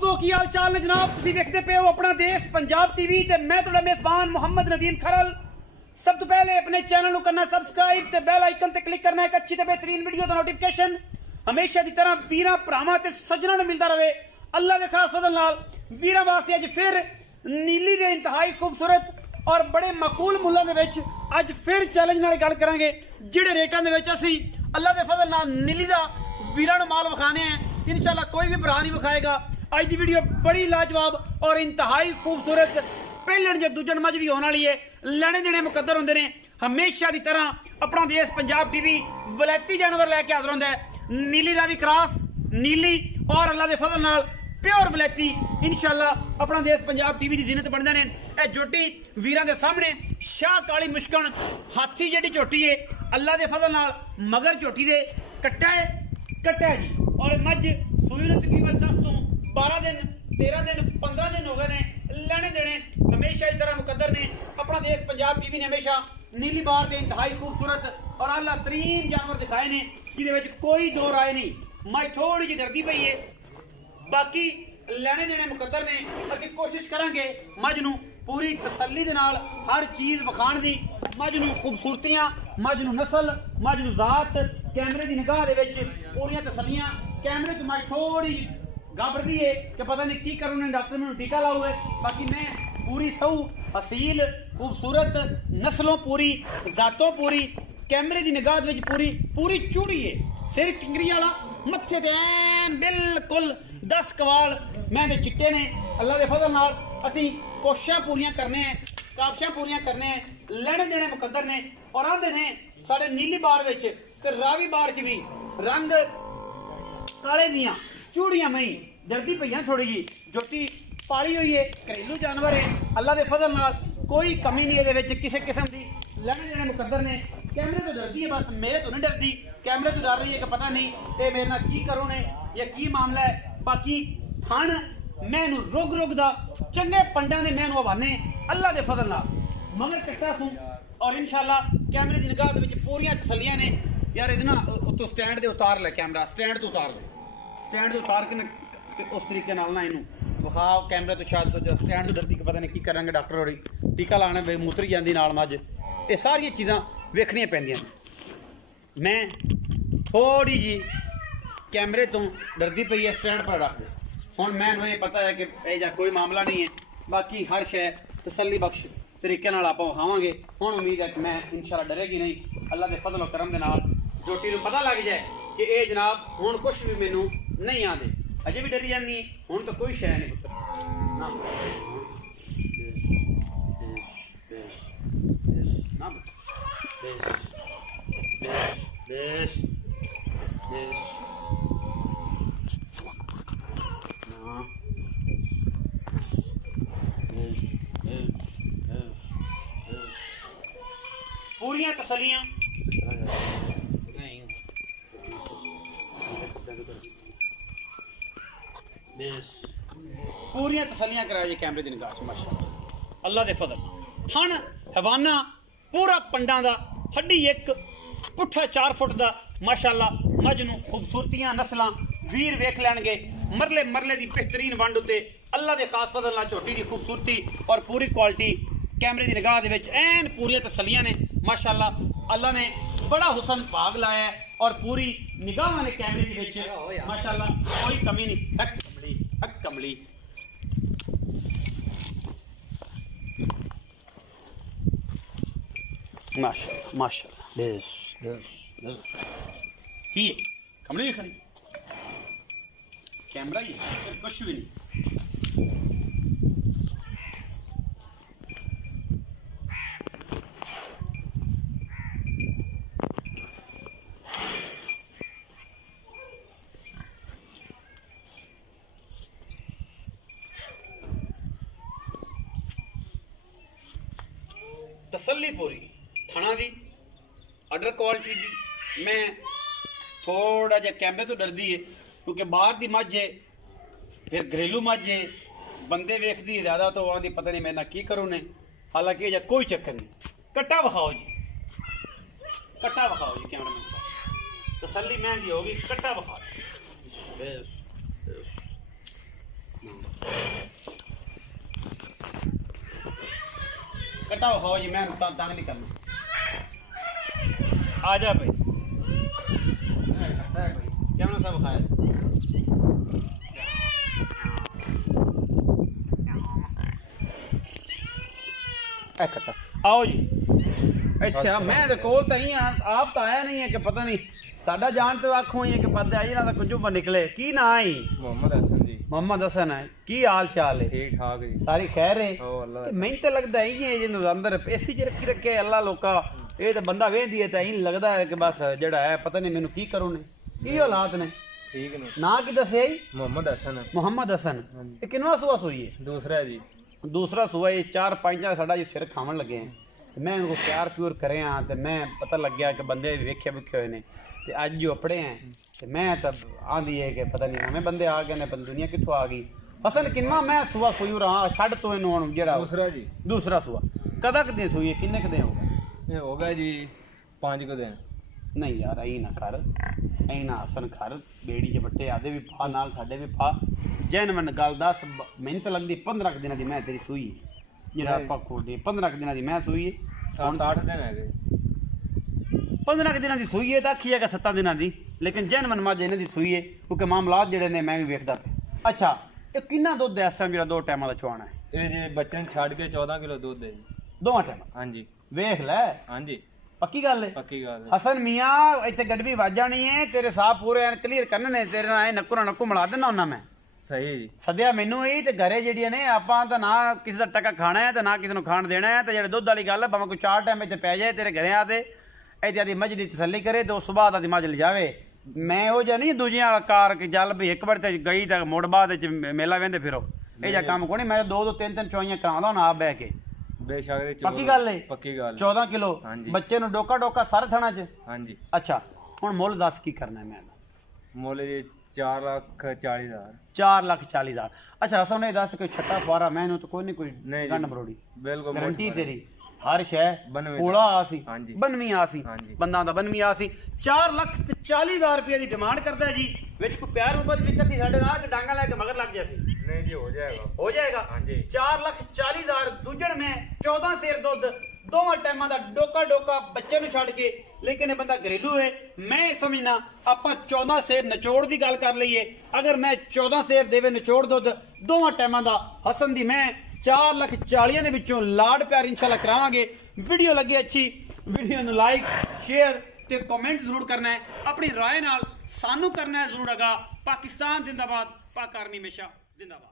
दोस्तों की हाल चाल ने जनाब तुसीं देखते पे हो अपना देश पंजाब टीवी ते मैं तुहाडा मेजबान मोहम्मद नदीम खरल। सब तो पहले अपने चैनल को करना सब्सक्राइब ते बेल आइकन ते क्लिक करना एक अच्छी ते बेहतरीन वीडियो का नोटिफिकेशन हमेशा की तरह वीरां भरावां ते सज्जनां नूं मिलता रहे। अल्लाह के खास फजल नाल वीरां वास्ते अज फिर नीली दे इंतहाई खूबसूरत और बड़े मकूल मुल्लां दे विच अज फिर चैलेंज नाल गल करांगे जिहड़े रेटां दे विच असीं अल्लाह के फजल नाल नीली दा वीरां नूं माल विखाने हैं। इंशाल्लाह कोई भी भरा नहीं विखाएगा। अज की वीडियो बड़ी लाजवाब और इंतहाई खूबसूरत पहलन जो दूजन मज भी होने वाली है। लेने देने मुकद्दर होंगे ने हमेशा की तरह अपना देश पंजाब टीवी वलैती जानवर लैके हाजिर होंदा है। नीली रावी क्रॉस नीली और अल्लाह के फजल नाल प्योर वलैती इंशाल्लाह अपना देश पंजाब टीवी की जीनत बनते हैं। यह झोटी वीरां दे सामने शाह काली मुश्कन हाथी जी झोटी है अल्लाह के फजल नाल मगर झोटी दे कट्टा है जी। और मझ सूई नूं तकरीबन 10 तो 12 दिन 13 दिन 15 दिन हो गए ने। लेने देने हमेशा इस तरह मुकद्दर ने। अपना देश पंजाब टीवी ने हमेशा नीली बार के इंतहाई खूबसूरत और आला तरीन जानवर दिखाए ने जिहदे कोई दो राय नहीं। मैं थोड़ी जी डरदी पई है बाकी लेने देने मुकद्दर ने। अगे कोशिश करांगे मझ नूं पूरी तसल्ली दे नाल हर चीज़ विखाण दी। मझ नूं खूबसूरतियां मझ नूं नस्ल मझ नूं जात कैमरे की निगाह दे विच पूरियां तसल्लियां। कैमरे च मैं थोड़ी घबरदी है कि पता नहीं की करूँ डॉक्टर मैंने टीका लाओ है। बाकी मैं पूरी सऊ असील खूबसूरत नस्लों पूरी जातों पूरी कैमरे की निगाह विच पूरी चूड़ी है। सिर टिंगरी वाला मत्थे ते बिल्कुल 10 कवाल मैं दे चिट्टे ने। अल्लाह के फजल नाल असीं कोशिशां पूरियां करने हैं काबशां पूरियां करने हैं। लेने देने मुकद्दर ने और आंदे ने साढ़े नीली बार विच ते रावी बार च भी रंग काले दियां चूड़ियां मई जल्दी पईयां थोड़ी जी। झोटी पाली हुई है घरेलू जानवर है अल्लाह के फजल नाल कोई कमी नहीं है किसी किस्म की। लेने देने मुकद्दर ने। कैमरे तो डरती है बस मेरे तो नहीं डरती कैमरे तो डर रही है कि पता नहीं कि मेरे नाल की करो ने या की मामला है। बाकी थन मैनू रुग दा चंगे पंडा ने मैनू हवाने अल्लाह के फजल नाल मगर कट्टा सूं और इंशाल्लाह कैमरे की निगाह दे विच पूरियां तसल्लियां ने। यार इधर ना तो स्टैंड दे उतार ले कैमरा स्टैंड तो उतार ले स्टैंड तो उतार के उस तरीके नाल ना इनू विखाओ कैमरे तो शायद तो स्टैंड तो डरदी कि पता नहीं की करांगे डॉक्टर होरी टीका लाने मुतरी जाती नाल मझ ये सारियां चीज़ां वेखनियां पैंदियां। मैं थोड़ी जी कैमरे तो डरदी पई है स्टैंड पर रख दे हुण मैनूं ये पता है कि यह कोई मामला नहीं है। बाकी हर शय तसल्ली बख्श तरीके नाल आपां विखावांगे। हुण उम्मीद है कि मैं इंशाल्लाह डरेगी नहीं। अल्लाह के फजल और करम दे नाल झोटी नूं पता लग जाए कि ये जनाब हुण कुछ भी मैनूं नहीं आंदे अजे भी डरी जाती हुण तो कोई शय नहीं पुत्र पूरियां तसलियां पूरियां तसलियां करा जी कैमरे की निगाह माशाअल्लाह अल्लाह के फजल। थन हवाना पूरा पंडा दा हड्डी एक पुट्ठा 4 फुट दा माशाअल्लाह। मझ नूं खूबसूरतियां नस्लां वीर वेख लैणगे मरले मरले की बेहतरीन वंड उत्ते अल्लाह के खास फजल नाल झोटी की खूबसूरती और पूरी क्वालिटी कैमरे की निगाह दे विच ऐन पूरियां तसलियां ने माशाअल्लाह। अल्लाह ने बड़ा हुसन भाग लाया है और पूरी निगाह ने कैमरे की विच माशाअल्लाह कोई कमी नहीं। हक कमली माशाअल्लाह माशाअल्लाह बेस ही कमली खड़ी कैमरा ही कुछ भी नहीं। तसल्ली पूरी थना दी अडर क्वालिटी दी। मैं थोड़ा जहा कैमरे तो डरदी है क्योंकि बाहर की मझ है फिर घरेलू मझ है बंदे वेखदी है ज़्यादा तो आँधी पता नहीं मैं ना की करूँ ने। हालांकि यह कोई चक्कर नहीं। कट्टा विखाओ जी कट्टा विखाओ जी कैमरा मैन तसल्ली महंगी होगी कट्टा विखाओ। कटा हो जी, मैं तंग नहीं करना। आ जा भाई, कैमरा सब खाए। कटा आओ जी अच्छा, मैं तो कोल तो ही आप तो आया नहीं है कि पता नहीं साडा जान तो आखों ही है कि पता आई ना कुछ निकले। की ना आई? मोहम्मद हसन जी। मोहम्मद हसन है, की हाल चाल है? ठीक ठाक जी, सारी खैर है? मैं तो लगता है जिन्होंने अंदर एसी च रखी रखे अल्लाह लोका, ये तो बंदा वेंदी है तो इन लगता है कि बस जड़ा है पता नहीं मैनू की करूँ ने, की हालात ने। ठीक ने ना की दसिया ही? मोहम्मद हसन। मोहम्मद हसन ये किनवा सूआ सोई है? दूसरा जी। दूसरा सूआ ये 4-5 साडा जो सिर खावन लगे हैं तो मैं उनको प्यार प्यूर करे हाँ तो मैं पता लग गया कि बंदे वेखे भुखे हुए ने ते अज जो अपने हैं तो मैं तब आंदी है कि पता नहीं नवे बंदे आ गए ने, दुनिया कितों आ गई। हसन किनवा मैं सूआ सोई रहा छड़ तो इनू हुण जेड़ा दूसरा जी। दूसरा सूआ कदक दे सोई है, किन्ने कदे होगा? ये होगा जी 5 को दिन। नहीं यार आई ना कर, आई ना हसन कर, बेड़ी च बट्टे आदे भी पा नाल साडे भी पा। जैन मन गल दस मेहनत लगदी 15 दिनां दी मैं तेरी सूई जेड़ा आपा खोलदी 15 दिनां दी मैं सूई 7-8 दिन है 15 दिनां दी सूई है तो आखी है 7 दिनां दी, लेकिन जैन मन मज इन्हां दी सूई है क्योंकि मामलात जेड़े ने मैं भी वेखदा पे। अच्छा ये किन्ना दुध है इस टाइम जेड़ा 2 टाइमां दा चवाना है? ये जी बच्चन छड़ के 14 किलो दूध है जी, 2 टाइम। हां जी वेख ले, हां जी पक्की गल है? पक्की गल है। हसन मियां इत्थे गड्डी वाज जानी है, तेरे साहब पूरे एन क्लियर करने ने, तेरे नाल नक्कू ना नक्कू मिला देना हुन्ना मैं। सही जी। सद्या मैनू ही ते घरे जेड़ियां ने आपां तां ना किसी दा टका खाना है ते ना किसी नूं खाण देना है, ते जेड़े दुध वाली गल है भावें कोई 4 टाइम इत्थे पै जाए तेरे घरे आते इत्थे आदी मझ दी तसल्ली करे ते उस सुबह दी मझ ले जावे। मैं ओ जा नहीं दूजियां कार कि जल भी एक बार ते गई ते मुड़ बाद च मेला वेंदे फिरो, ये जा काम कोनी। मैं 2-2 3-3 चौइयां करांदा हुण आप बह के। बेशक पक्की गल है? पक्की गल। 14 किलो बच्चे नूं डोका डोका सारे थणा च। हां जी। अच्छा हुण मुੱਲ दस की करना है? मैं मोले जी 4,40,000। 4,40,000। अच्छा हसन ने दस कोई छट्टा फुआरा मैनू तो कोई नहीं, कोई गंढ बरोड़ी बिल्कुल गारंटी तेरी हर शह कोला आसी 92 आसी बंदा दा 92 आसी। 4,40,000 रुपये की डिमांड करता है जी। विच कोई प्यार मुहब्बत भी कथी साडे नाल कि डांगा लेके मगर लग जासी? नहीं जी हो जाएगा, हो जाएगा। हां जी 4,40,000 दूजण में 14 सेर दुध दोवां टाइमां दा डोका डोका बच्चे नूं छड़ के, लेकिन ये बंदा घरेलू है। मैं समझना आपां 14 सेर निचोड़ दी गल कर लईए, अगर मैं 14 सेर देवे निचोड़ दुध दोवां टाइमां दा हसन दी मैं 4,40,000 दे विचों लाड प्यार इंशाल्लाह करावांगे। वीडियो लगे अच्छी, वीडियो नूं लाइक शेयर ते कमेंट जरूर करना है, अपनी राय नाल सानू करना है जरूर। अगा पाकिस्तान जिंदाबाद, पाक आर्मी हमेशा जिंदाबाद।